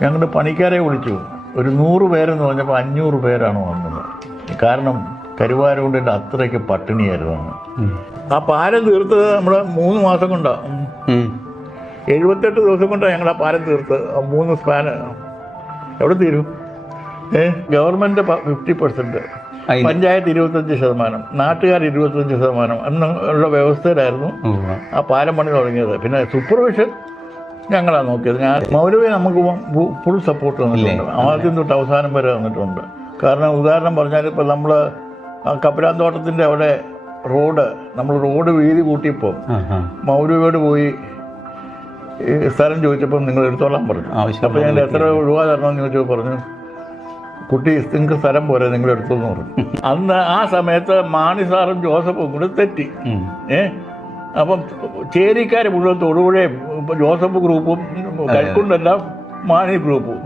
ഞങ്ങളുടെ പണിക്കാരെ വിളിച്ചു. ഒരു 100 പേരെന്ന് പറഞ്ഞപ്പോൾ 500 പേരാണ് വന്നത്. കാരണം കരുവാരകുണ്ടിൻ്റെ അത്രയ്ക്ക് പട്ടിണിയായിരുന്നു അന്ന്. ആ പാലം തീർത്തത് നമ്മൾ 3 മാസം കൊണ്ടാണ്. 78 ദിവസം കൊണ്ടാണ് ഞങ്ങൾ ആ പാലം തീർത്തത്. 3 സ്പാന് എവിടെ തീരും? ഗവൺമെൻറ് 50%, പഞ്ചായത്ത് 25%, നാട്ടുകാർ 25%. എന്നുള്ള വ്യവസ്ഥയിലായിരുന്നു ആ പാലം പണി തുടങ്ങിയത്. പിന്നെ സൂപ്പർവിഷൻ ഞങ്ങളാണ് നോക്കിയത്. മൗലവി നമുക്ക് ഫുൾ സപ്പോർട്ട് തന്നിട്ടുണ്ട്. ആദ്യം തൊട്ട് അവസാനം വരെ തന്നിട്ടുണ്ട്. കാരണം ഉദാഹരണം പറഞ്ഞാൽ ഇപ്പോൾ നമ്മൾ കപ്പിലാന്തോട്ടത്തിൻ്റെ അവിടെ നമ്മൾ റോഡ് വീതി കൂട്ടിയപ്പോൾ മൗലവിയോട് പോയി സ്ഥലം ചോദിച്ചപ്പോൾ നിങ്ങൾ എടുത്തോളാൻ പറഞ്ഞു. അപ്പോൾ ഞങ്ങൾ എത്ര രൂപ തരണമെന്ന് ചോദിച്ചപ്പോൾ പറഞ്ഞു, കുട്ടി നിങ്ങൾക്ക് സ്ഥലം പോരെ, നിങ്ങൾ എടുത്തോന്ന് പറഞ്ഞു. അന്ന് ആ സമയത്ത് മാണി സാറും ജോസഫും കൂടെ തെറ്റി. അപ്പം ചേരിക്കാർ മുഴുവൻ തൊടുപുഴയും ജോസഫ് ഗ്രൂപ്പും കൈക്കൊണ്ടെല്ലാം മാണി ഗ്രൂപ്പും.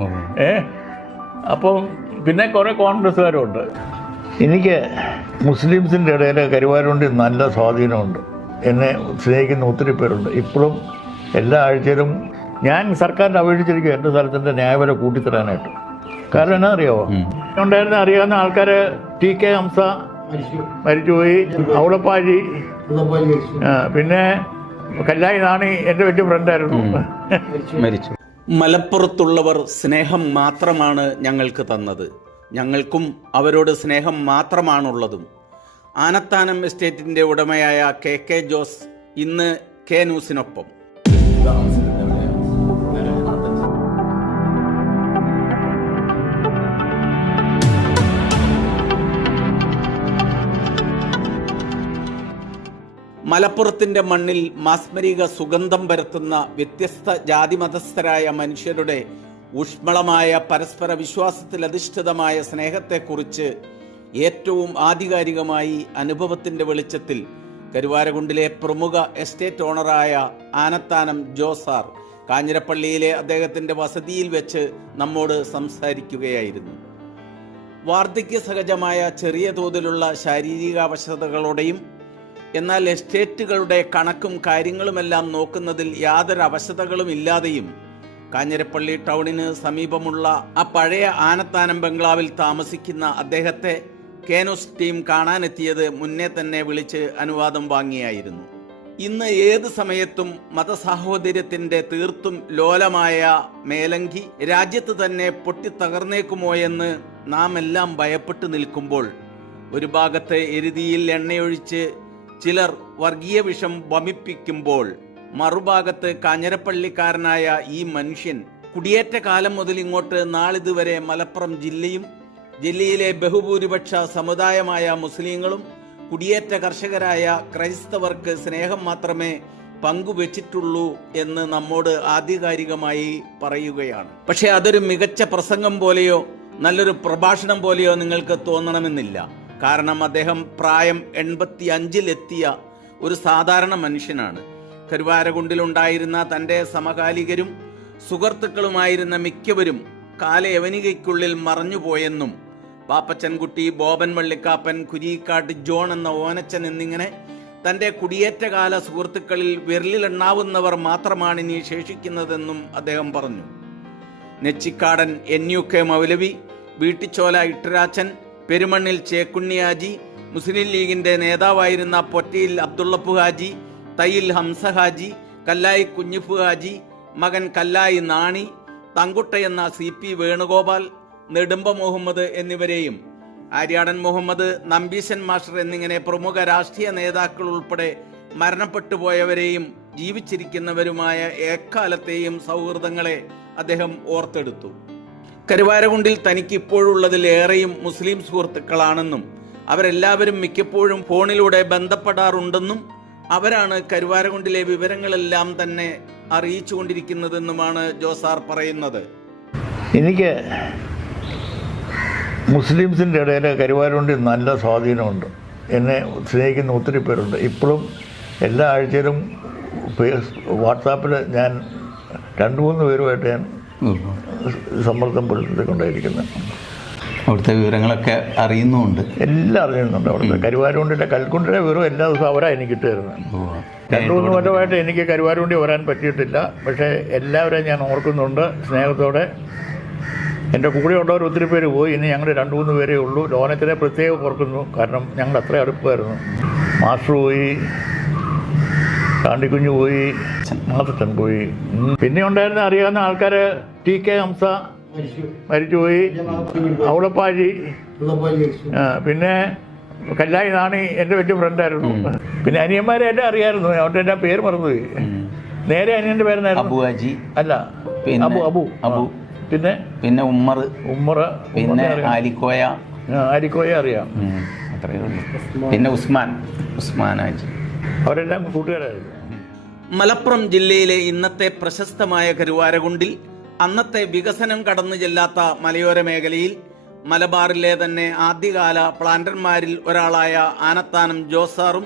അപ്പം പിന്നെ കുറേ കോൺഗ്രസ്സുകാരും ഉണ്ട്. എനിക്ക് മുസ്ലിംസിൻ്റെ ഇടയിൽ കരുവാരകുണ്ടിൽ നല്ല സ്വാധീനമുണ്ട്. എന്നെ സ്നേഹിക്കുന്ന ഒത്തിരി പേരുണ്ട്. ഇപ്പോഴും എല്ലാ ആഴ്ചയിലും ഞാൻ സർക്കാരിൻ്റെ അപേക്ഷിച്ചിരിക്കും എൻ്റെ സ്ഥലത്തിൻ്റെ ന്യായവില കൂട്ടിത്തരാനായിട്ട്. കാരണം എന്നാ അറിയാമോ, ഉണ്ടായിരുന്ന അറിയാവുന്ന ആൾക്കാർ TK ഹംസ മരിച്ചുപോയി, ഔളപ്പാജി, പിന്നെ കല്ലായി നാണി എൻ്റെ വലിയ ഫ്രണ്ടായിരുന്നു, മരിച്ചു. മലപ്പുറത്തുള്ളവർ സ്നേഹം മാത്രമാണ് ഞങ്ങൾക്ക് തന്നത്. ഞങ്ങൾക്കും അവരോട് സ്നേഹം മാത്രമാണുള്ളതും. ആനത്താനം എസ്റ്റേറ്റിൻ്റെ ഉടമയായ KK ജോസ് ഇന്ന് K ന്യൂസിനൊപ്പം. മലപ്പുറത്തിൻ്റെ മണ്ണിൽ മാസ്മരിക സുഗന്ധം പരത്തുന്ന വ്യത്യസ്ത ജാതിമതസ്ഥരായ മനുഷ്യരുടെ ഊഷ്മളമായ പരസ്പര വിശ്വാസത്തിലധിഷ്ഠിതമായ സ്നേഹത്തെക്കുറിച്ച് ഏറ്റവും ആധികാരികമായി അനുഭവത്തിൻ്റെ വെളിച്ചത്തിൽ കരുവാരകുണ്ടിലെ പ്രമുഖ എസ്റ്റേറ്റ് ഓണറായ ആനത്താനം ജോസാർ കാഞ്ഞിരപ്പള്ളിയിലെ അദ്ദേഹത്തിൻ്റെ വസതിയിൽ വെച്ച് നമ്മോട് സംസാരിക്കുകയായിരുന്നു. വാർദ്ധക്യ സഹജമായ ചെറിയ തോതിലുള്ള ശാരീരികാവശതകളോടെയും എന്നാൽ എസ്റ്റേറ്റുകളുടെ കണക്കും കാര്യങ്ങളുമെല്ലാം നോക്കുന്നതിൽ യാതൊരു അവശതകളും ഇല്ലാതെയും കാഞ്ഞിരപ്പള്ളി ടൗണിന് സമീപമുള്ള ആ പഴയ ആനത്താനം ബംഗ്ലാവിൽ താമസിക്കുന്ന അദ്ദേഹത്തെ K ന്യൂസ് ടീം കാണാനെത്തിയത് മുന്നേ തന്നെ വിളിച്ച് അനുവാദം വാങ്ങിയായിരുന്നു. ഇന്ന് ഏത് സമയത്തും മതസാഹോദര്യത്തിൻ്റെ തീർത്തും ലോലമായ മേലങ്കി രാജ്യത്ത് തന്നെ പൊട്ടിത്തകർന്നേക്കുമോ എന്ന് നാം എല്ലാം ഭയപ്പെട്ടു നിൽക്കുമ്പോൾ, ഒരു ഭാഗത്ത് എരുതിയിൽ എണ്ണയൊഴിച്ച് ചിലർ വർഗീയ വിഷം വമിപ്പിക്കുമ്പോൾ, മറുഭാഗത്ത് കാഞ്ഞിരപ്പള്ളിക്കാരനായ ഈ മനുഷ്യൻ കുടിയേറ്റ കാലം മുതൽ ഇങ്ങോട്ട് നാളിതുവരെ മലപ്പുറം ജില്ലയിലെ ബഹുഭൂരിപക്ഷ സമുദായമായ മുസ്ലിങ്ങളും കുടിയേറ്റ കർഷകരായ ക്രൈസ്തവർക്ക് സ്നേഹം മാത്രമേ പങ്കുവച്ചിട്ടുള്ളൂ എന്ന് നമ്മോട് ആധികാരികമായി പറയുകയാണ്. പക്ഷേ അതൊരു മികച്ച പ്രസംഗം പോലെയോ നല്ലൊരു പ്രഭാഷണം പോലെയോ നിങ്ങൾക്ക് തോന്നണമെന്നില്ല. കാരണം അദ്ദേഹം പ്രായം 85-ലെത്തിയ ഒരു സാധാരണ മനുഷ്യനാണ്. കരുവാരകുണ്ടിലുണ്ടായിരുന്ന തൻ്റെ സമകാലികരും സുഹൃത്തുക്കളുമായിരുന്ന മിക്കവരും കാലയവനികയ്ക്കുള്ളിൽ മറഞ്ഞുപോയെന്നും, പാപ്പച്ചൻകുട്ടി, ബോബൻ വള്ളിക്കാപ്പൻ, കുരിക്കാട്ട് ജോൺ എന്ന ഓനച്ചൻ എന്നിങ്ങനെ തൻ്റെ കുടിയേറ്റകാല സുഹൃത്തുക്കളിൽ വിരലിലെണ്ണാവുന്നവർ മാത്രമാണ് ഇനി ശേഷിക്കുന്നതെന്നും അദ്ദേഹം പറഞ്ഞു. നെച്ചിക്കാടൻ NUK മൗലവി, വീട്ടിച്ചോല ഇട്ടരാച്ചൻ, പെരുമണ്ണിൽ ചേക്കുണ്ണിയാജി, മുസ്ലിം ലീഗിൻ്റെ നേതാവായിരുന്ന പൊറ്റയിൽ അബ്ദുള്ളപ്പു ഹാജി, തയ്യിൽ ഹംസ ഹാജി, കല്ലായി കുഞ്ഞിഫു ഹാജി, മകൻ കല്ലായി നാണി, തങ്കുട്ട എന്ന CP വേണുഗോപാൽ, നെടുമ്പ മുഹമ്മദ് എന്നിവരെയും ആര്യാടൻ മുഹമ്മദ്, നമ്പീശൻ മാസ്റ്റർ എന്നിങ്ങനെ പ്രമുഖ രാഷ്ട്രീയ നേതാക്കൾ ഉൾപ്പെടെ മരണപ്പെട്ടു പോയവരെയും ജീവിച്ചിരിക്കുന്നവരുമായ എക്കാലത്തെയും സൗഹൃദങ്ങളെ അദ്ദേഹം ഓർത്തെടുത്തു. കരുവാരകുണ്ടിൽ തനിക്ക് ഇപ്പോഴുള്ളതിലേറെയും മുസ്ലിം സുഹൃത്തുക്കളാണെന്നും അവരെല്ലാവരും മിക്കപ്പോഴും ഫോണിലൂടെ ബന്ധപ്പെടാറുണ്ടെന്നും അവരാണ് കരുവാരകുണ്ടിലെ വിവരങ്ങളെല്ലാം തന്നെ അറിയിച്ചുകൊണ്ടിരിക്കുന്നതെന്നുമാണ് ജോസാർ പറയുന്നത്. എനിക്ക് മുസ്ലിംസിൻ്റെ ഇടയിൽ കരുവാരകുണ്ടിൽ നല്ല സ്വാധീനമുണ്ട്. എന്നെ സ്നേഹിക്കുന്ന ഒത്തിരി പേരുണ്ട്. ഇപ്പോഴും എല്ലാ ആഴ്ചയിലും വാട്സാപ്പിൽ ഞാൻ 2-3 പേരുമായിട്ട് ഞാൻ സമ്മർദ്ദം പുലർത്തിക്കൊണ്ടേയിരിക്കുന്നത്. അവിടുത്തെ വിവരങ്ങളൊക്കെ അറിയുന്നുമുണ്ട്. എല്ലാം അറിയുന്നുണ്ട്. അവിടുത്തെ കരുവാരുകൊണ്ടിൻ്റെ കൽക്കുണ്ടിൻ്റെ വിവരം എല്ലാ ദിവസവും അവരാണ് എനിക്ക് കിട്ടുമായിരുന്നത്. 2-3 കൊല്ലമായിട്ട് എനിക്ക് കരുവാരുകൊണ്ടി വരാൻ പറ്റിയിട്ടില്ല. പക്ഷേ എല്ലാവരെയും ഞാൻ ഓർക്കുന്നുണ്ട് സ്നേഹത്തോടെ. എൻ്റെ കൂടെയുള്ളവർ ഒത്തിരി പേര് പോയി. ഇനി ഞങ്ങൾ 2-3 പേരേ ഉള്ളൂ. ലോനത്തിനെ പ്രത്യേകം ഓർക്കുന്നു. കാരണം ഞങ്ങൾ അത്ര അടുപ്പമായിരുന്നു. മാസ്റ്റർ പോയി, ചാണ്ടിക്കുഞ്ഞ് പോയി, മാത്തച്ഛൻ പോയി. പിന്നെ ഉണ്ടായിരുന്ന അറിയാവുന്ന ആൾക്കാർ TK ഹംസ മരിച്ചുപോയി, ഔളപ്പാജി, പിന്നെ കല്ലായി നാണി എൻ്റെ വലിയ ഫ്രണ്ടായിരുന്നു. പിന്നെ അനിയന്മാരെ എല്ലാം അറിയായിരുന്നു. അവിടെ എൻ്റെ പേര് മറന്നുപോയി. നേരെ അനിയൻ്റെ പേരെന്നായിരുന്നു അല്ല അബു അബു അബു പിന്നെ പിന്നെ ഉമ്മർ പിന്നെ ആലിക്കോയ അറിയാം. പിന്നെ ഉസ്മാനാജി അവരെല്ലാം കൂട്ടുകാരായിരുന്നു. മലപ്പുറം ജില്ലയിലെ ഇന്നത്തെ പ്രശസ്തമായ കരുവാരകുണ്ടിൽ അന്നത്തെ വികസനം കടന്നു ചെല്ലാത്ത മലയോര മേഖലയിൽ മലബാറിലെ തന്നെ ആദ്യകാല പ്ലാന്റർമാരിൽ ഒരാളായ ആനത്താനം ജോസാറും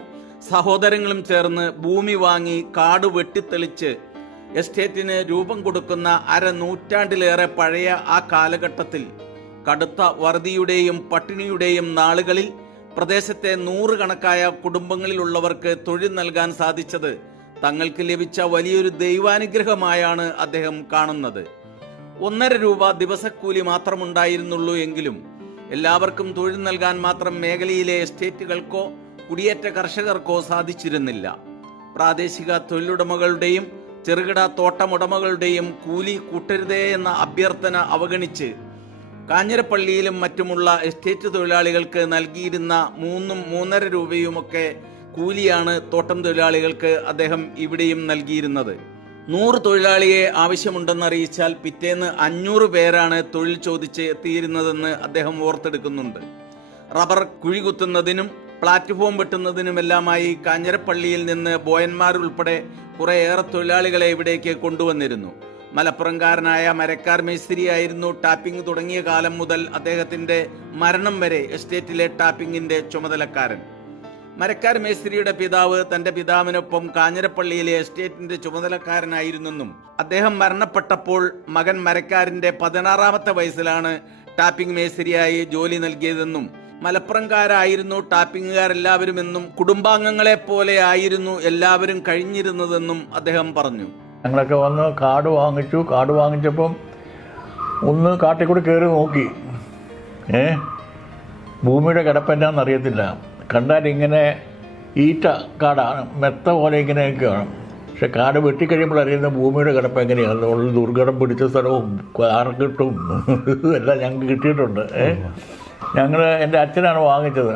സഹോദരങ്ങളും ചേർന്ന് ഭൂമി വാങ്ങി കാട് വെട്ടിത്തെളിച്ച് എസ്റ്റേറ്റിന് രൂപം കൊടുക്കുന്ന 1/2 നൂറ്റാണ്ടിലേറെ പഴയ ആ കാലഘട്ടത്തിൽ കടുത്ത വറുതിയുടെയും പട്ടിണിയുടെയും നാളുകളിൽ പ്രദേശത്തെ 100 കണക്കായ കുടുംബങ്ങളിലുള്ളവർക്ക് തൊഴിൽ നൽകാൻ സാധിച്ചത് തങ്ങൾക്ക് ലഭിച്ച വലിയൊരു ദൈവാനുഗ്രഹമായാണ് അദ്ദേഹം കാണുന്നത്. 1.5 രൂപ ദിവസക്കൂലി മാത്രമുണ്ടായിരുന്നുള്ളൂ എങ്കിലും എല്ലാവർക്കും തൊഴിൽ നൽകാൻ മാത്രം മേഖലയിലെ എസ്റ്റേറ്റുകൾക്കോ കുടിയേറ്റ കർഷകർക്കോ സാധിച്ചിരുന്നില്ല. പ്രാദേശിക തൊഴിലുടമകളുടെയും ചെറുകിട തോട്ടമുടമകളുടെയും കൂലി കൂട്ടരുതേ എന്ന അഭ്യർത്ഥന അവഗണിച്ച് കാഞ്ഞിരപ്പള്ളിയിലും മറ്റുമുള്ള എസ്റ്റേറ്റ് തൊഴിലാളികൾക്ക് നൽകിയിരുന്ന 3-3.5 രൂപയുമൊക്കെ കൂലിയാണ് തോട്ടം തൊഴിലാളികൾക്ക് അദ്ദേഹം ഇവിടെയും നൽകിയിരുന്നത്. 100 തൊഴിലാളിയെ ആവശ്യമുണ്ടെന്നറിയിച്ചാൽ പിറ്റേന്ന് 500 പേരാണ് തൊഴിൽ ചോദിച്ച് എത്തിയിരുന്നതെന്ന് അദ്ദേഹം ഓർത്തെടുക്കുന്നുണ്ട്. റബ്ബർ കുഴികുത്തുന്നതിനും പ്ലാറ്റ്ഫോം വെട്ടുന്നതിനുമെല്ലാമായി കാഞ്ഞിരപ്പള്ളിയിൽ നിന്ന് ബോയന്മാരുൾപ്പെടെ കുറേയേറെ തൊഴിലാളികളെ ഇവിടേക്ക് കൊണ്ടുവന്നിരുന്നു. മലപ്പുറംകാരനായ മരക്കാർ മേസ്തിരിയായിരുന്നു ടാപ്പിംഗ് തുടങ്ങിയ കാലം മുതൽ അദ്ദേഹത്തിന്റെ മരണം വരെ എസ്റ്റേറ്റിലെ ടാപ്പിംഗിന്റെ ചുമതലക്കാരൻ. മരക്കാർ മേസ്തിരിയുടെ പിതാവ് തന്റെ പിതാവിനൊപ്പം കാഞ്ഞിരപ്പള്ളിയിലെ എസ്റ്റേറ്റിന്റെ ചുമതലക്കാരനായിരുന്നെന്നും അദ്ദേഹം മരണപ്പെട്ടപ്പോൾ മകൻ മരക്കാരിന്റെ 16ാമത്തെ വയസ്സിലാണ് ടാപ്പിംഗ് മേസ്തിരിയായി ജോലി നൽകിയതെന്നും മലപ്പുറംകാരായിരുന്നു ടാപ്പിംഗുകാരെല്ലാവരുമെന്നും കുടുംബാംഗങ്ങളെ പോലെ ആയിരുന്നു എല്ലാവരും കഴിഞ്ഞിരുന്നതെന്നും അദ്ദേഹം പറഞ്ഞു. ഞങ്ങളൊക്കെ വന്ന് കാട് വാങ്ങിച്ചു. കാട് വാങ്ങിച്ചപ്പം ഒന്ന് കാട്ടിൽ കൂടി കയറി നോക്കി. ഭൂമിയുടെ കിടപ്പെന്നാന്ന് അറിയത്തില്ല. കണ്ടാൽ ഇങ്ങനെ ഈറ്റ കാടാണ്, മെത്ത പോലെ ഇങ്ങനെയൊക്കെയാണ്. പക്ഷെ കാട് വെട്ടിക്കഴിയുമ്പോൾ അറിയുന്ന ഭൂമിയുടെ കിടപ്പ് എങ്ങനെയാണ്. ദുർഘടം പിടിച്ച സ്ഥലവും ആർക്കിട്ടും എല്ലാം ഞങ്ങൾക്ക് കിട്ടിയിട്ടുണ്ട്. എൻ്റെ അച്ഛനാണ് വാങ്ങിച്ചത്.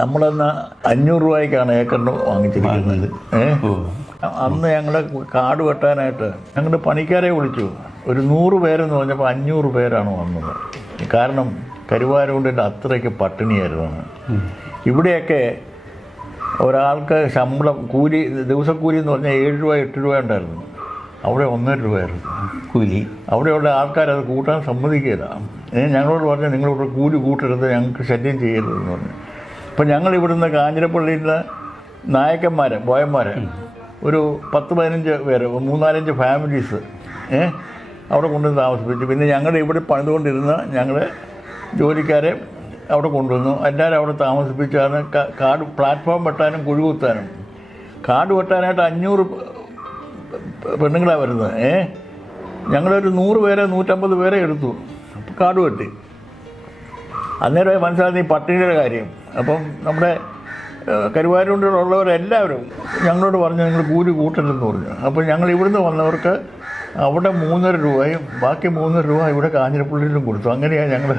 നമ്മളന്ന് 500 രൂപയ്ക്കാണ് ഏക്കറിന് വാങ്ങിച്ചിരിക്കുന്നത്. അന്ന് ഞങ്ങൾ കാട് വെട്ടാനായിട്ട് ഞങ്ങൾ പണിക്കാരെ വിളിച്ചു. ഒരു 100 പേരെന്ന് പറഞ്ഞപ്പോൾ 500 പേരാണ് വന്നത്. കാരണം കരുവാരുകൊണ്ടിൻ്റെ അത്രയ്ക്ക് പട്ടിണിയായിരുന്നു. ഇവിടെയൊക്കെ ഒരാൾക്ക് ശമ്പളം കൂലി ദിവസക്കൂലി എന്ന് പറഞ്ഞാൽ 7 രൂപ 8 രൂപ ഉണ്ടായിരുന്നു. അവിടെ 1.5 രൂപയായിരുന്നു കൂലി. അവിടെയുള്ള ആൾക്കാരത് കൂട്ടാൻ സമ്മതിക്കില്ല. ഞങ്ങളോട് പറഞ്ഞാൽ നിങ്ങളിവിടെ കൂലി കൂട്ടരുത്, ഞങ്ങൾക്ക് ശല്യം ചെയ്യരുതെന്ന് പറഞ്ഞു. അപ്പം ഞങ്ങൾ ഇവിടുന്ന് കാഞ്ഞിരപ്പള്ളിയിൽ നിന്ന് നായക്കന്മാരെ ബോയന്മാരെ ഒരു 10-15 പേര് 3-4 ഫാമിലീസ് അവിടെ കൊണ്ടുവന്ന് താമസിപ്പിച്ചു. പിന്നെ ഞങ്ങളുടെ ഇവിടെ പണിതുകൊണ്ടിരുന്ന ഞങ്ങൾ ജോലിക്കാരെ അവിടെ കൊണ്ടുവന്നു. എല്ലാവരും അവിടെ താമസിപ്പിച്ചാണ് കാട് പ്ലാറ്റ്ഫോം വെട്ടാനും കുഴി കുത്താനും. കാട് വെട്ടാനായിട്ട് 500 പെണ്ണുങ്ങളാണ് വരുന്നത്. ഞങ്ങളൊരു 100 പേരെ 150 പേരെ എടുത്തു കാട് വെട്ടി. അന്നേരം മനസ്സിലാക്കി ഈ പട്ടിണിയുടെ കാര്യം. അപ്പം നമ്മുടെ കരുവാരുകൊണ്ടുള്ളവരെല്ലാവരും ഞങ്ങളോട് പറഞ്ഞു നിങ്ങൾ കൂലി കൂട്ടരുതെന്ന് പറഞ്ഞു. അപ്പോൾ ഞങ്ങൾ ഇവിടുന്ന് വന്നവർക്ക് അവിടെ 3.5 രൂപയും ബാക്കി 3.5 രൂപ ഇവിടെ കാഞ്ഞിരപ്പള്ളിയിലും കൊടുത്തു. അങ്ങനെയാണ് ഞങ്ങൾ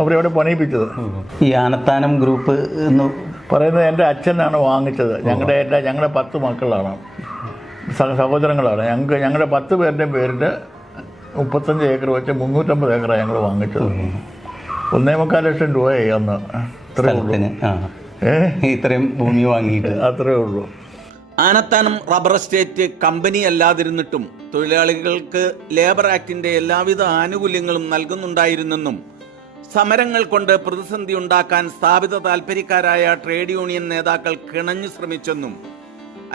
അവരവിടെ പണിയിപ്പിച്ചത്. ഈ ആനത്താനം ഗ്രൂപ്പ് എന്ന് പറയുന്നത് എൻ്റെ അച്ഛനാണ് വാങ്ങിച്ചത്. ഞങ്ങളുടെ 10 മക്കളാണ്, സഹോദരങ്ങളാണ്. ഞങ്ങളുടെ 10 പേരുടെയും പേരിൽ 35 ഏക്കർ വെച്ച് 350 ഏക്കറാണ് ഞങ്ങൾ വാങ്ങിച്ചത്. 1.25 ലക്ഷം രൂപയായി അന്ന്. ഇത്രയും ഭൂമി വാങ്ങിയിട്ട് അത്രേ ഉള്ളൂ. ആനത്താനം റബ്ബർ എസ്റ്റേറ്റ് കമ്പനി അല്ലാതിരുന്നിട്ടും തൊഴിലാളികൾക്ക് ലേബർ ആക്ടിന്റെ എല്ലാവിധ ആനുകൂല്യങ്ങളും നൽകുന്നുണ്ടായിരുന്നെന്നും സമരങ്ങൾ കൊണ്ട് പ്രതിസന്ധി ഉണ്ടാക്കാൻ സ്ഥാപിത താൽപര്യക്കാരായ ട്രേഡ് യൂണിയൻ നേതാക്കൾ കിണഞ്ഞു ശ്രമിച്ചെന്നും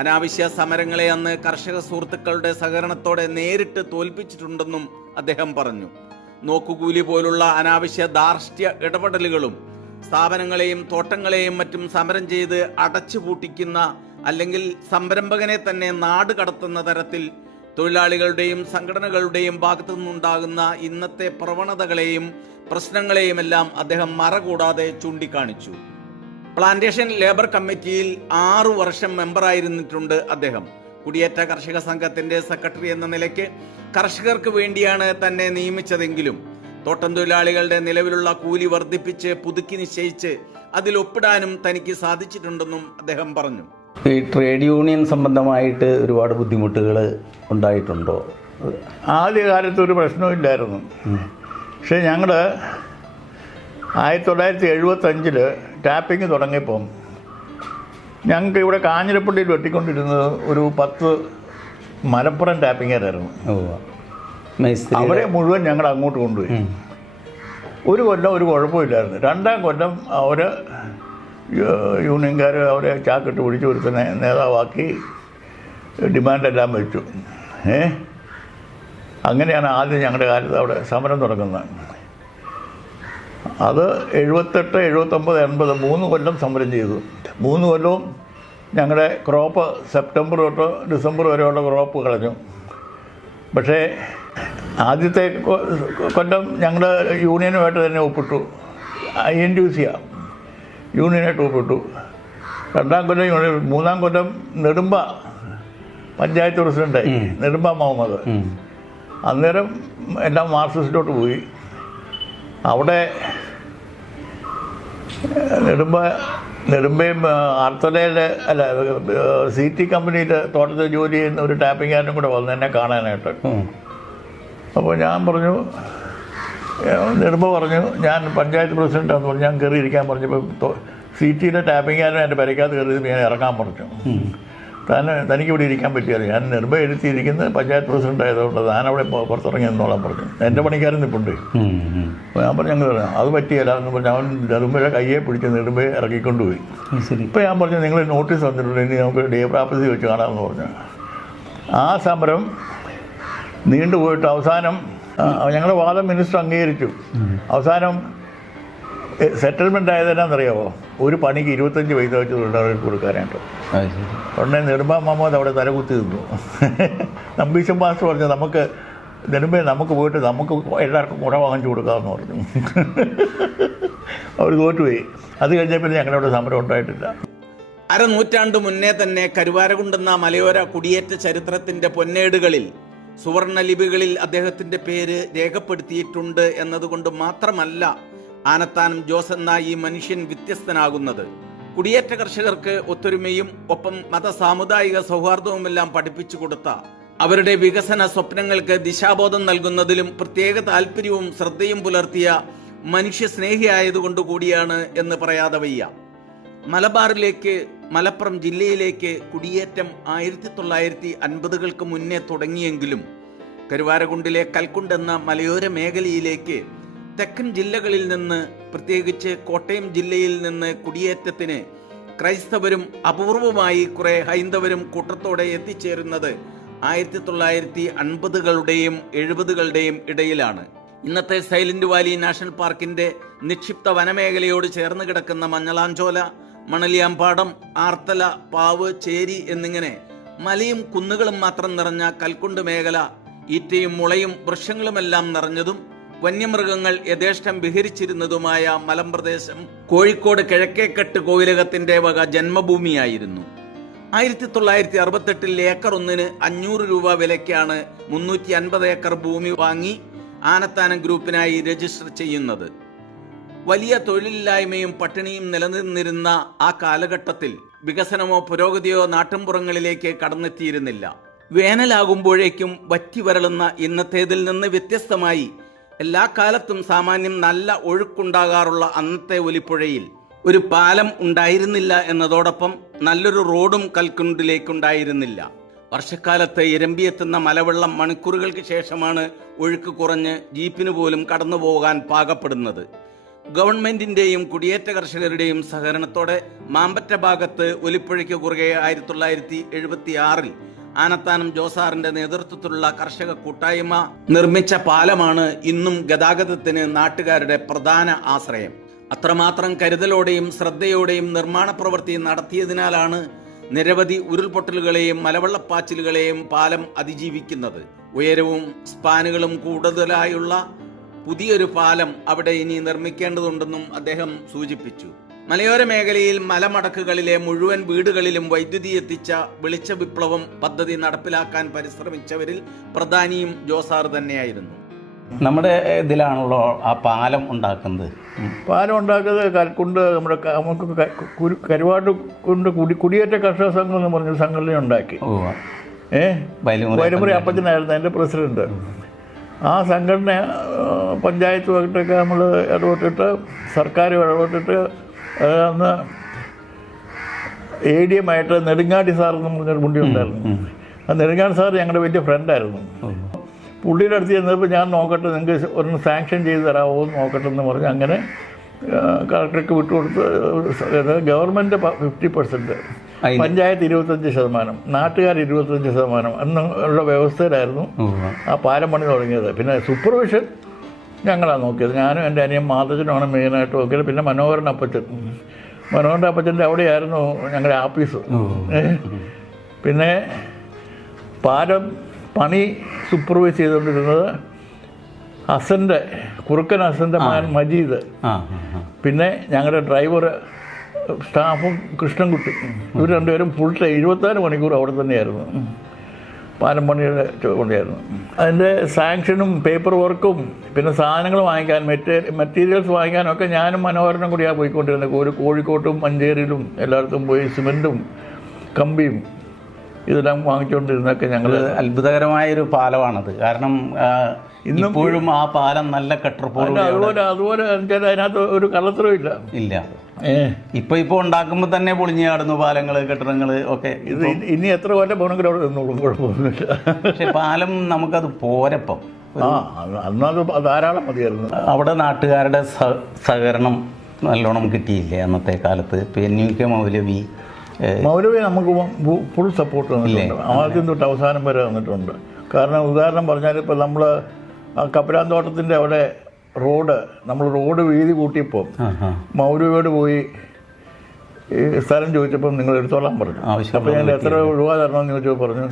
അനാവശ്യ സമരങ്ങളെ അന്ന് കർഷക സുഹൃത്തുക്കളുടെ സഹകരണത്തോടെ നേരിട്ട് തോൽപ്പിച്ചിട്ടുണ്ടെന്നും അദ്ദേഹം പറഞ്ഞു. നോക്കുകൂലി പോലുള്ള അനാവശ്യ ധാർഷ്ട്യ ഇടപെടലുകളും സ്ഥാപനങ്ങളെയും തോട്ടങ്ങളെയും മറ്റും സമരം ചെയ്ത് അടച്ചുപൂട്ടിക്കുന്ന അല്ലെങ്കിൽ സംരംഭകനെ തന്നെ നാട് കടത്തുന്ന തരത്തിൽ തൊഴിലാളികളുടെയും സംഘടനകളുടെയും ഭാഗത്തു നിന്നുണ്ടാകുന്ന ഇന്നത്തെ പ്രവണതകളെയും പ്രശ്നങ്ങളെയും എല്ലാം അദ്ദേഹം മറകൂടാതെ ചൂണ്ടിക്കാണിച്ചു. പ്ലാന്റേഷൻ ലേബർ കമ്മിറ്റിയിൽ 6 വർഷം മെമ്പറായിരുന്നിട്ടുണ്ട് അദ്ദേഹം. കുടിയേറ്റ കർഷക സംഘത്തിന്റെ സെക്രട്ടറി എന്ന നിലയ്ക്ക് കർഷകർക്ക് വേണ്ടിയാണ് തന്നെ നിയമിച്ചതെങ്കിലും തോട്ടം തൊഴിലാളികളുടെ നിലവിലുള്ള കൂലി വർദ്ധിപ്പിച്ച് പുതുക്കി നിശ്ചയിച്ച് അതിൽ ഒപ്പിടാനും തനിക്ക് സാധിച്ചിട്ടുണ്ടെന്നും അദ്ദേഹം പറഞ്ഞു. ഈ ട്രേഡ് യൂണിയൻ സംബന്ധമായിട്ട് ഒരുപാട് ബുദ്ധിമുട്ടുകൾ ഉണ്ടായിട്ടുണ്ടോ? ആദ്യകാലത്ത് ഒരു പ്രശ്നമില്ലായിരുന്നു. പക്ഷേ ഞങ്ങൾ 1975 ടാപ്പിംഗ് തുടങ്ങിയപ്പം ഞങ്ങൾക്ക് ഇവിടെ കാഞ്ഞിരപ്പള്ളിയിൽ വെട്ടിക്കൊണ്ടിരുന്നത് ഒരു 10 മലപ്പുറം ടാപ്പിങ്ങായിരുന്നു. അവരെ മുഴുവൻ ഞങ്ങൾ അങ്ങോട്ട് കൊണ്ടുപോയി. ഒരു കൊല്ലം ഒരു കുഴപ്പമില്ലായിരുന്നു. 2ാം കൊല്ലം അവർ യൂണിയൻകാർ അവരെ ചാക്കിട്ട് പിടിച്ച് ഒരു നേതാവാക്കി ഡിമാൻഡെല്ലാം വെച്ചു. അങ്ങനെയാണ് ആദ്യം ഞങ്ങളുടെ കാലത്ത് അവിടെ സമരം തുടങ്ങുന്നത്. അത് 78, 79, 80 3 കൊല്ലം സമരം ചെയ്തു. 3 കൊല്ലവും ഞങ്ങളുടെ ക്രോപ്പ് സെപ്റ്റംബർ തൊട്ട് ഡിസംബർ വരെയുള്ള ക്രോപ്പ് കളഞ്ഞു. പക്ഷേ ആദ്യത്തെ കൊല്ലം ഞങ്ങൾ യൂണിയനുമായിട്ട് തന്നെ ഒപ്പിട്ടു. INTUC യൂണിയനായിട്ട് ഒപ്പിട്ടു. 2ാം കൊല്ലം യൂണിയൻ, 3ാം കൊല്ലം നെടുമ്പ പഞ്ചായത്ത് പ്രസിഡൻ്റായി നെടുമ്പ മുഹമ്മദ്. അന്നേരം എല്ലാം മാർക്സിസ്റ്റിലോട്ട് പോയി. അവിടെ നെടുമ്പയും ആർത്തലയിലെ അല്ല CT കമ്പനിയിൽ തോട്ടത്തിൽ ജോലി ചെയ്യുന്ന ഒരു ടാപ്പിംഗുകാരനും കൂടെ വന്നു എന്നെ കാണാനായിട്ട്. അപ്പോൾ ഞാൻ പറഞ്ഞു, നെടുമ്പ പറഞ്ഞു ഞാൻ പഞ്ചായത്ത് പ്രസിഡൻ്റാന്ന് പറഞ്ഞു. ഞാൻ കയറി ഇരിക്കാൻ പറഞ്ഞപ്പോൾ CTയിലെ ടാപ്പിംഗുകാരൻ എൻ്റെ പെരയ്ക്കകത്ത് കയറി ഞാൻ ഇറങ്ങാൻ പറഞ്ഞു. തനിക്ക് ഇവിടെ ഇരിക്കാൻ പറ്റിയാൽ ഞാൻ നെടുമ്പ എഴുത്തിയിരിക്കുന്നത് പഞ്ചായത്ത് പ്രസിഡന്റ് ആയതുകൊണ്ട് ഞാനവിടെ പുറത്തിറങ്ങി എന്നോളാൻ പറഞ്ഞു. എൻ്റെ പണിക്കാരൻ നിൽപ്പുണ്ട്. അപ്പോൾ ഞാൻ പറഞ്ഞു ഞങ്ങൾ അത് പറ്റിയല്ല എന്ന് പറഞ്ഞു. അവൻ നെടുമ്പയുടെ കയ്യെ പിടിച്ച് നെടുമ്പയെ ഇറക്കിക്കൊണ്ടുപോയി. ഇപ്പോൾ ഞാൻ പറഞ്ഞു നിങ്ങൾ നോട്ടീസ് വന്നിട്ടുണ്ട്, ഇനി നമുക്ക് ഡേ പ്രാപ്പസി വെച്ച് കാണാമെന്ന് പറഞ്ഞു. ആ സമരം നീണ്ടുപോയിട്ട് അവസാനം ഞങ്ങളുടെ വാദം മിനിസ്റ്റർ അംഗീകരിച്ചു. അവസാനം സെറ്റിൽമെൻ്റ് ആയതെന്നാണെന്നറിയാമോ? ഒരു പണിക്ക് 25 പൈസ വെച്ച് തൊഴിലാളികൾക്ക് കൊടുക്കാനായിട്ട്. ഉടനെ നെടുമ്പ മുഹമ്മദ് അവിടെ തലകുത്തി നിന്നു. നമ്പീശൻ മാസ്റ്റർ പറഞ്ഞു നമുക്ക് നെടുമ്പേ നമുക്ക് പോയിട്ട് നമുക്ക് എല്ലാവർക്കും കുട വാങ്ങിച്ചു കൊടുക്കാമെന്ന് പറഞ്ഞു. അവർ തോറ്റുപോയി. അത് കഴിഞ്ഞപ്പോൾ ഞങ്ങളവിടെ സമരം ഉണ്ടായിട്ടില്ല. അരനൂറ്റാണ്ട് മുന്നേ തന്നെ കരുവാരകുണ്ടെന്ന മലയോര കുടിയേറ്റ ചരിത്രത്തിന്റെ പൊന്നേടുകളിൽ സുവർണ ലിപികളിൽ അദ്ദേഹത്തിന്റെ പേര് രേഖപ്പെടുത്തിയിട്ടുണ്ട് എന്നതുകൊണ്ട് മാത്രമല്ല ആനത്താനം ജോസ് എന്ന ഈ മനുഷ്യൻ വ്യത്യസ്തനാകുന്നത്. കുടിയേറ്റ കർഷകർക്ക് ഒത്തൊരുമയും ഒപ്പം മത സാമുദായിക സൗഹാർദ്ദവുമെല്ലാം പഠിപ്പിച്ചു കൊടുത്ത, അവരുടെ വികസന സ്വപ്നങ്ങൾക്ക് ദിശാബോധം നൽകുന്നതിലും പ്രത്യേക താല്പര്യവും ശ്രദ്ധയും പുലർത്തിയ മനുഷ്യ സ്നേഹിയായതുകൊണ്ട് കൂടിയാണ് എന്ന് പറയാതെ വയ്യ. മലബാറിലേക്ക്, മലപ്പുറം ജില്ലയിലേക്ക് കുടിയേറ്റം 1950-കൾക്ക് മുന്നേ തുടങ്ങിയെങ്കിലും കരുവാരകുണ്ടിലെ കൽക്കുണ്ട് എന്ന മലയോര മേഖലയിലേക്ക് തെക്കൻ ജില്ലകളിൽ നിന്ന്, പ്രത്യേകിച്ച് കോട്ടയം ജില്ലയിൽ നിന്ന് കുടിയേറ്റത്തിന് ക്രൈസ്തവരും അപൂർവമായി കുറെ ഹൈന്ദവരും കൂട്ടത്തോടെ എത്തിച്ചേരുന്നത് 1950-കളുടെയും 70-കളുടെയും ഇടയിലാണ്. ഇന്നത്തെ സൈലന്റ് വാലി നാഷണൽ പാർക്കിന്റെ നിക്ഷിപ്ത വനമേഖലയോട് ചേർന്ന് കിടക്കുന്ന മഞ്ഞളാഞ്ചോല, മണലിയാമ്പാടം, ആർത്തല, പാവ്, ചേരി എന്നിങ്ങനെ മലയും കുന്നുകളും മാത്രം നിറഞ്ഞ കൽക്കുണ്ട് മേഖല ഈറ്റയും മുളയും വൃക്ഷങ്ങളുമെല്ലാം നിറഞ്ഞതും വന്യമൃഗങ്ങൾ യഥേഷ്ടം വിഹരിച്ചിരുന്നതുമായ മലമ്പ്രദേശം കോഴിക്കോട് കിഴക്കേക്കെട്ട് കോവിലകത്തിന്റെ വക ജന്മഭൂമിയായിരുന്നു. 1968 ഏക്കർ ഒന്നിന് 500 രൂപ വിലയ്ക്കാണ് 350 ഏക്കർ ഭൂമി വാങ്ങി ആനത്താനം ഗ്രൂപ്പിനായി രജിസ്റ്റർ ചെയ്യുന്നത്. വലിയ തൊഴിലില്ലായ്മയും പട്ടിണിയും നിലനിന്നിരുന്ന ആ കാലഘട്ടത്തിൽ വികസനമോ പുരോഗതിയോ നാട്ടിൻപുറങ്ങളിലേക്ക് കടന്നെത്തിയിരുന്നില്ല. വേനലാകുമ്പോഴേക്കും വറ്റി വരളുന്ന ഇന്നത്തേതിൽ നിന്ന് വ്യത്യസ്തമായി എല്ലാ കാലത്തും സാമാന്യം നല്ല ഒഴുക്കുണ്ടാകാറുള്ള അന്നത്തെ ഒലിപ്പുഴയിൽ ഒരു പാലം ഉണ്ടായിരുന്നില്ല എന്നതോടൊപ്പം നല്ലൊരു റോഡും കൽക്കുണ്ടിലേക്കുണ്ടായിരുന്നില്ല. വർഷക്കാലത്ത് ഇരമ്പിയെത്തുന്ന മലവെള്ളം മണിക്കൂറുകൾക്ക് ശേഷമാണ് ഒഴുക്ക് കുറഞ്ഞ് ജീപ്പിന് പോലും കടന്നു പോകാൻ പാകപ്പെടുന്നത്. ഗവൺമെന്റിന്റെയും കുടിയേറ്റ കർഷകരുടെയും സഹകരണത്തോടെ മാമ്പറ്റ ഭാഗത്ത് ഒലിപ്പുഴയ്ക്ക് കുറുകെ 1976 ആനത്താനം ജോസാറിന്റെ നേതൃത്വത്തിലുള്ള കർഷക കൂട്ടായ്മ നിർമ്മിച്ച പാലമാണ് ഇന്നും ഗതാഗതത്തിന് നാട്ടുകാരുടെ പ്രധാന ആശ്രയം. അത്രമാത്രം കരുതലോടെയും ശ്രദ്ധയോടെയും നിർമ്മാണ പ്രവൃത്തി നടത്തിയതിനാലാണ് നിരവധി ഉരുൾപൊട്ടലുകളെയും മലവെള്ളപ്പാച്ചിലുകളെയും പാലം അതിജീവിക്കുന്നത്. ഉയരവും സ്പാനുകളും കൂടുതലായുള്ള പുതിയൊരു പാലം അവിടെ ഇനി നിർമ്മിക്കേണ്ടതുണ്ടെന്നും അദ്ദേഹം സൂചിപ്പിച്ചു. മലയോര മേഖലയിൽ മലമടക്കുകളിലെ മുഴുവൻ വീടുകളിലും വൈദ്യുതി എത്തിച്ച വെളിച്ച വിപ്ലവം പദ്ധതി നടപ്പിലാക്കാൻ പരിശ്രമിച്ചവരിൽ പ്രധാനിയും ജോസാർ തന്നെയായിരുന്നു. നമ്മുടെ ഇതിലാണല്ലോ ആ പാലം ഉണ്ടാക്കുന്നത്. പാലം ഉണ്ടാക്കുന്നത് കൽക്കുണ്ട് നമുക്ക് കരുവാട്ട് കൊണ്ട് കുടിയേറ്റ കർഷക സംഘം എന്ന് പറഞ്ഞൊരു സംഘടന ഉണ്ടാക്കി. വൈലമുറി അപ്പച്ചനായിരുന്നു അതിൻ്റെ പ്രസിഡന്റ്. ആ സംഘടന പഞ്ചായത്തുമായിട്ടൊക്കെ നമ്മൾ ഇടപെട്ടിട്ട് സർക്കാർ ഇടപെട്ടിട്ട് അന്ന് ADM ആയിട്ട് നെടുങ്ങാടി സാർ എന്ന് പറഞ്ഞൊരു പുള്ളി ഉണ്ടായിരുന്നു. ആ നെടുങ്ങാടി സാർ ഞങ്ങളുടെ വലിയ ഫ്രണ്ടായിരുന്നു. പുള്ളിയുടെ അടുത്ത് ചെന്നപ്പോൾ ഞാൻ നോക്കട്ടെ നിങ്ങൾക്ക് ഒന്ന് സാങ്ഷൻ ചെയ്ത് തരാമോ എന്ന് നോക്കട്ടെ എന്ന് പറഞ്ഞ് അങ്ങനെ കളക്ടർക്ക് വിട്ടുകൊടുത്ത് ഗവൺമെൻറ് 50%, പഞ്ചായത്ത് 25%, നാട്ടുകാർ 25% എന്നുള്ള വ്യവസ്ഥയിലായിരുന്നു ആ പാലം പണി തുടങ്ങിയത്. പിന്നെ സൂപ്പർവിഷൻ ഞങ്ങളാണ് നോക്കിയത്. ഞാനും എൻ്റെ അനിയൻ മാതച്ചനുമാണ് മെയിനായിട്ട് നോക്കിയത്. പിന്നെ മനോഹരൻ അപ്പച്ചൻ്റെ അവിടെയായിരുന്നു ഞങ്ങളുടെ ആഫീസ്. പിന്നെ പാലം പണി സൂപ്പർവൈസ് ചെയ്തുകൊണ്ടിരുന്നത് കുറുക്കൻ ഹസൻ്റെ മകൻ മജീദ്, പിന്നെ ഞങ്ങളുടെ ഡ്രൈവർ സ്റ്റാഫും കൃഷ്ണൻകുട്ടി. ഇവർ രണ്ടുപേരും ഫുൾ ടൈം 24 മണിക്കൂർ അവിടെ തന്നെയായിരുന്നു, പാലം പണിയുടെ കൊണ്ടായിരുന്നു. അതിൻ്റെ സാങ്ഷനും പേപ്പർ വർക്കും പിന്നെ സാധനങ്ങൾ വാങ്ങിക്കാൻ മെറ്റീരിയൽസ് വാങ്ങിക്കാനൊക്കെ ഞാനും മനോഹരനും കൂടിയാണ് പോയിക്കൊണ്ടിരുന്നത്. കോഴിക്കോട്ടും മഞ്ചേരിയിലും എല്ലായിടത്തും പോയി സിമെൻറ്റും കമ്പിയും ഇതെല്ലാം വാങ്ങിച്ചുകൊണ്ടിരുന്നൊക്കെ ഞങ്ങൾ. അത്ഭുതകരമായൊരു പാലമാണത്. കാരണം ഇപ്പോഴും ആ പാലം നല്ല അതുപോലെ അതിനകത്ത് ഒരു കള്ളത്തരവും ഇല്ല. ഇപ്പോൾ ഉണ്ടാക്കുമ്പോൾ തന്നെ പൊളിഞ്ഞു കിടന്നു പാലങ്ങൾ, കെട്ടിടങ്ങൾ ഒക്കെ. ഇത് ഇനി എത്ര കൊല്ലം പോകണമെങ്കിലും അവിടെ നിന്നോളും, കുഴപ്പമൊന്നുമില്ല. പക്ഷെ പാലം നമുക്കത് പോരപ്പം അന്നത് ധാരാളം മതിയായിരുന്നു. അവിടെ നാട്ടുകാരുടെ സഹകരണം നല്ലോണം കിട്ടിയില്ലേ അന്നത്തെ കാലത്ത്? PNUK മൗലവി നമുക്ക് ഫുൾ സപ്പോർട്ട് തന്നിട്ടുണ്ട്. ആദ്യം തൊട്ട് അവസാനം വരെ തന്നിട്ടുണ്ട്. കാരണം ഉദാഹരണം പറഞ്ഞാൽ ഇപ്പോൾ നമ്മൾ ആ കപ്പലാന്തോട്ടത്തിൻ്റെ അവിടെ നമ്മൾ റോഡ് വീതി കൂട്ടിയപ്പോൾ മൗലവിയോട് പോയി സ്ഥലം ചോദിച്ചപ്പം നിങ്ങൾ എടുത്തോളാൻ പറഞ്ഞു. അപ്പോൾ ഞങ്ങൾ എത്ര രൂപ തരണമെന്ന് ചോദിച്ചപ്പോൾ പറഞ്ഞു,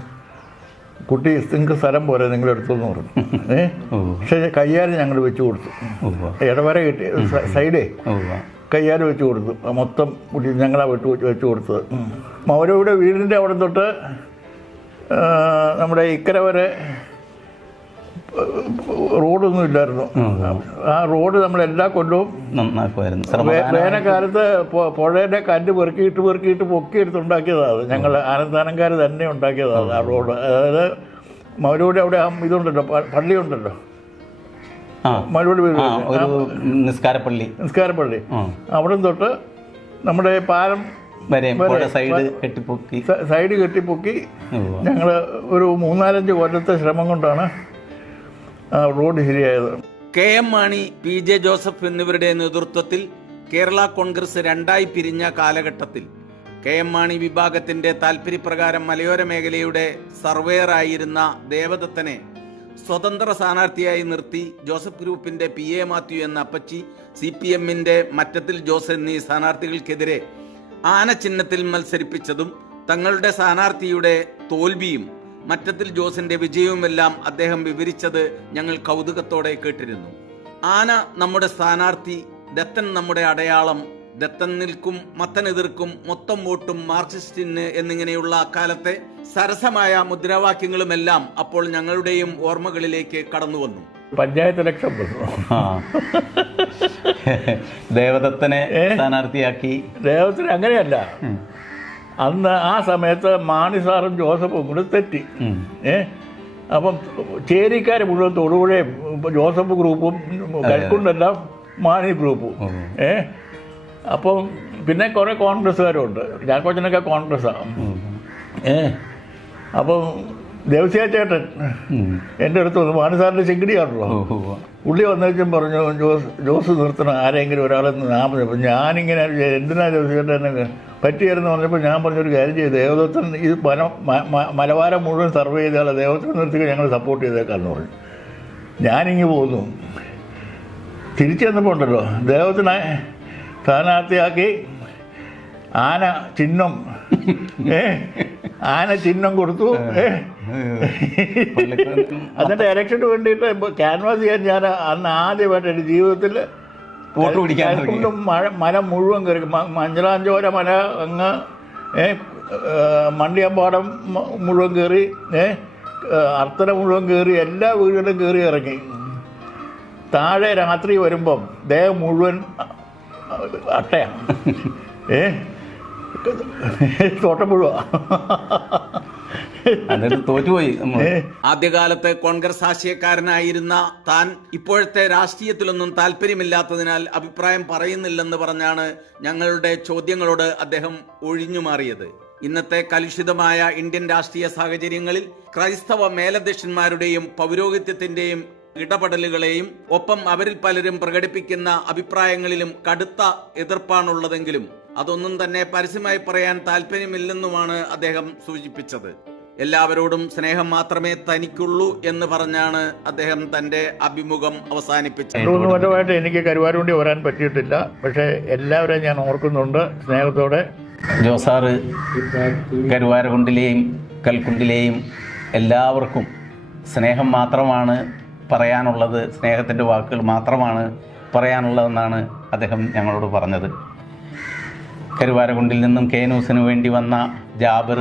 കുട്ടി നിങ്ങൾക്ക് സ്ഥലം പോരെ നിങ്ങൾ എടുത്തോന്ന് പറഞ്ഞു. പക്ഷേ കയ്യാലും ഞങ്ങൾ വെച്ച് കൊടുത്തു. ഇടവര കിട്ടി സൈഡേ കയ്യാൽ വെച്ച് കൊടുത്തു. മൊത്തം കുട്ടി ഞങ്ങളാ വെച്ച് കൊടുത്തത്. മൗലവിയുടെ വീടിൻ്റെ അവിടെ തൊട്ട് നമ്മുടെ ഇക്കര വരെ റോഡൊന്നും ഇല്ലായിരുന്നു. ആ റോഡ് നമ്മളെല്ലാ കൊല്ലവും വേനൽക്കാലത്ത് പുഴയുടെ കല്ല് പെറുക്കിയിട്ട് പൊക്കിയെടുത്തുണ്ടാക്കിയതാണ് അത്. ഞങ്ങൾ ആനന്ദാനംകാർ തന്നെ ഉണ്ടാക്കിയതാണ് ആ റോഡ്. അതായത് മൗലവിയുടെ അവിടെ ഇതുണ്ടല്ലോ, പള്ളിയുണ്ടല്ലോ, മൗലവിയുടെ വീട് നിസ്കാരപ്പള്ളി അവിടെ തൊട്ട് നമ്മുടെ പാലം സൈഡ് കെട്ടിപ്പൊക്കി ഞങ്ങൾ ഒരു 3-4 കൊല്ലത്തെ ശ്രമം കൊണ്ടാണ് റോഡ് ശരിയായത്. KM മാണി, PJ ജോസഫ് എന്നിവരുടെ നേതൃത്വത്തിൽ കേരള കോൺഗ്രസ് 2ആയി പിരിഞ്ഞ കാലഘട്ടത്തിൽ KM മാണി വിഭാഗത്തിന്റെ താൽപര്യപ്രകാരം മലയോര മേഖലയുടെ സർവേയറായിരുന്ന ദേവദത്തനെ സ്വതന്ത്ര സ്ഥാനാർത്ഥിയായി നിർത്തി ജോസഫ് ഗ്രൂപ്പിന്റെ PA മാത്യു എന്ന അപ്പച്ചി, CPMന്റെ മറ്റത്തിൽ ജോസ് എന്നീ സ്ഥാനാർത്ഥികൾക്കെതിരെ ആന ചിഹ്നത്തിൽ മത്സരിപ്പിച്ചതും തങ്ങളുടെ സ്ഥാനാർത്ഥിയുടെ തോൽവിയും മറ്റത്തിൽ ജോസിന്റെ വിജയവുമെല്ലാം അദ്ദേഹം വിവരിച്ചത് ഞങ്ങൾ കൗതുകത്തോടെ കേട്ടിരുന്നു. ആന നമ്മുടെ സ്ഥാനാർത്ഥി, ദത്തൻ നമ്മുടെ അടയാളം, ദത്തൻ നിൽക്കും മത്തൻ എതിർക്കും, മൊത്തം വോട്ടും മാർക്സിസ്റ്റിന് എന്നിങ്ങനെയുള്ള അക്കാലത്തെ സരസമായ മുദ്രാവാക്യങ്ങളുമെല്ലാം അപ്പോൾ ഞങ്ങളുടെയും ഓർമ്മകളിലേക്ക് കടന്നു വന്നു. പഞ്ചായത്ത് ഇലക്ഷൻ ദേവദത്തനെ സ്ഥാനാർത്ഥിയാക്കി. ദേവദത്തനെ അങ്ങനെയല്ല, അന്ന് ആ സമയത്ത് മാണി സാറും ജോസഫും കൂടെ തെറ്റി. അപ്പം ചേരിക്കാർ മുഴുവൻ തൊടുപുഴയും ജോസഫ് ഗ്രൂപ്പും കൽക്കുണ്ടെല്ലാം മാണി ഗ്രൂപ്പും. അപ്പം പിന്നെ കുറേ കോൺഗ്രസ്സുകാരുണ്ട്. ചാക്കോച്ചനൊക്കെ കോൺഗ്രസ്സാണ്. അപ്പം ദേവസ്യാചേട്ടൻ എൻ്റെ അടുത്ത് വന്നു. മാനസാറിൻ്റെ ചെങ്കിടിയാണല്ലോ. പുള്ളി വന്നേച്ചും പറഞ്ഞു, ജോസ് നിർത്തണം, ആരെങ്കിലും ഒരാളെ നാമം. അപ്പം ഞാനിങ്ങനെ എന്തിനാ ദേവസ്യാചേട്ടൻ പറ്റിയായിരുന്നു പറഞ്ഞപ്പോൾ ഞാൻ പറഞ്ഞൊരു കാര്യം ചെയ്തു, ദേവദത്തൻ ഇത് മലബാരം മുഴുവൻ സർവേ ചെയ്താൽ ദേവദത്തൻ നിർത്തി ഞങ്ങൾ സപ്പോർട്ട് ചെയ്തേക്കാന്ന് പറഞ്ഞു. ഞാനിങ്ങ് പോന്നു. തിരിച്ചു വന്നപ്പോൾ ഉണ്ടല്ലോ, ദേവത്തിനെ സ്ഥാനാർത്ഥിയാക്കി ആന ചിഹ്നം കൊടുത്തു. അതിൻ്റെ ഇലക്ഷന് വേണ്ടിയിട്ട് ക്യാൻവാസ് ചെയ്യാൻ ഞാൻ അന്ന് ആദ്യമായിട്ട് എൻ്റെ ജീവിതത്തിൽ വോട്ട് പിടിക്കാൻ മല മുഴുവൻ കയറി, മഞ്ചലാഞ്ചോര മല അങ്ങ് മണ്ടിയമ്പാടം മുഴുവൻ കയറി, അർത്തന മുഴുവൻ കയറി, എല്ലാ വീടുകളും കയറി ഇറങ്ങി. താഴെ രാത്രി വരുമ്പം ദേഹം മുഴുവൻ അട്ടയാണ്, തോട്ടപ്പുഴ. തോറ്റുപോയി. ആദ്യകാലത്ത് കോൺഗ്രസ് ആശയക്കാരനായിരുന്ന താൻ ഇപ്പോഴത്തെ രാഷ്ട്രീയത്തിലൊന്നും താല്പര്യമില്ലാത്തതിനാൽ അഭിപ്രായം പറയുന്നില്ലെന്ന് പറഞ്ഞാണ് ഞങ്ങളുടെ ചോദ്യങ്ങളോട് അദ്ദേഹം ഒഴിഞ്ഞുമാറിയത്. ഇന്നത്തെ കലുഷിതമായ ഇന്ത്യൻ രാഷ്ട്രീയ സാഹചര്യങ്ങളിൽ ക്രൈസ്തവ മേലധ്യക്ഷന്മാരുടെയും പൗരോഹിത്യത്തിന്റെയും ഇടപെടലുകളെയും ഒപ്പം അവരിൽ പലരും പ്രകടിപ്പിക്കുന്ന അഭിപ്രായങ്ങളിലും കടുത്ത എതിർപ്പാണുള്ളതെങ്കിലും അതൊന്നും തന്നെ പരസ്യമായി പറയാൻ താല്പര്യമില്ലെന്നുമാണ് അദ്ദേഹം സൂചിപ്പിച്ചത്. എല്ലാവരോടും സ്നേഹം മാത്രമേ തനിക്കുള്ളൂ എന്ന് പറഞ്ഞാണ് അദ്ദേഹം തന്റെ അഭിമുഖം അവസാനിപ്പിച്ചത്. ായിട്ട് എനിക്ക് കരുവാരുണ്ടി വരാൻ പറ്റിയിട്ടില്ല, പക്ഷേ എല്ലാവരെയും ഞാൻ ഓർക്കുന്നുണ്ട് സ്നേഹത്തോടെ. ജോസാറ് കരുവാരകുണ്ടിലെയും കൽക്കുണ്ടിലെയും എല്ലാവർക്കും സ്നേഹം മാത്രമാണ് പറയാനുള്ളത്, സ്നേഹത്തിൻ്റെ വാക്കുകൾ മാത്രമാണ് പറയാനുള്ളതെന്നാണ് അദ്ദേഹം ഞങ്ങളോട് പറഞ്ഞത്. കരുവാരകുണ്ടിൽ നിന്നും കെ ന്യൂസിന് വേണ്ടി വന്ന ജാബിർ,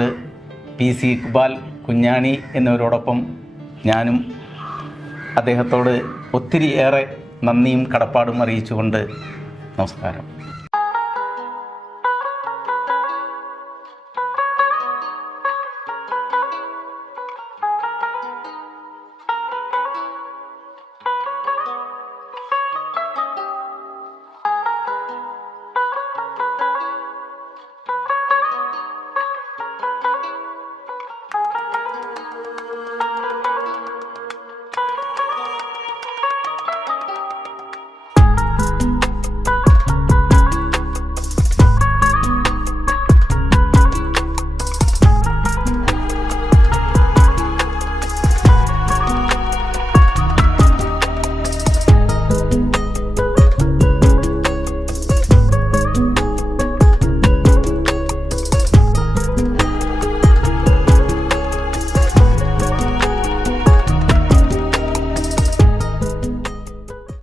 PC ഇക്ബാൽ, കുഞ്ഞാണി എന്നിവരോടൊപ്പം ഞാനും അദ്ദേഹത്തോട് ഒത്തിരിയേറെ നന്ദിയും കടപ്പാടും അറിയിച്ചുകൊണ്ട് നമസ്കാരം.